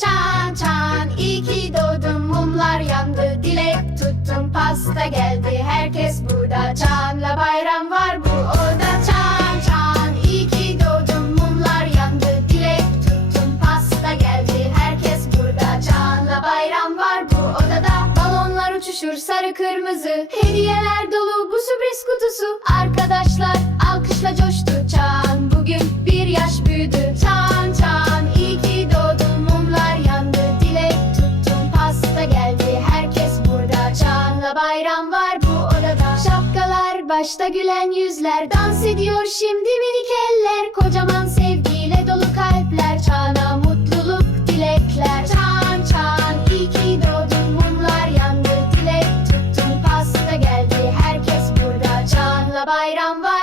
Çan çan iyi ki doğdun mumlar yandı. Dilek tuttum pasta geldi. Herkes burada. Çanla bayram var bu oda. Çan çan iyi ki doğdun mumlar yandı. Dilek tuttum pasta geldi. Herkes burada. Çanla bayram var bu odada. Balonlar uçuşur sarı kırmızı. Hediyeler dolu bu sürpriz kutusu. Arkadaşlar alkışla coştu. Çan bugün bir yaş büyüdü. çan Burada bayram var bu odada. Şapkalar başta gülen yüzler. Dans ediyor şimdi minik eller. Kocaman sevgiyle dolu kalpler. Çağına mutluluk dilekler. Çağan çağan iyi ki doğdun. Mumlar yandı. Dilek tuttun Pasta geldi. Herkes burada. Çağanla bayram var.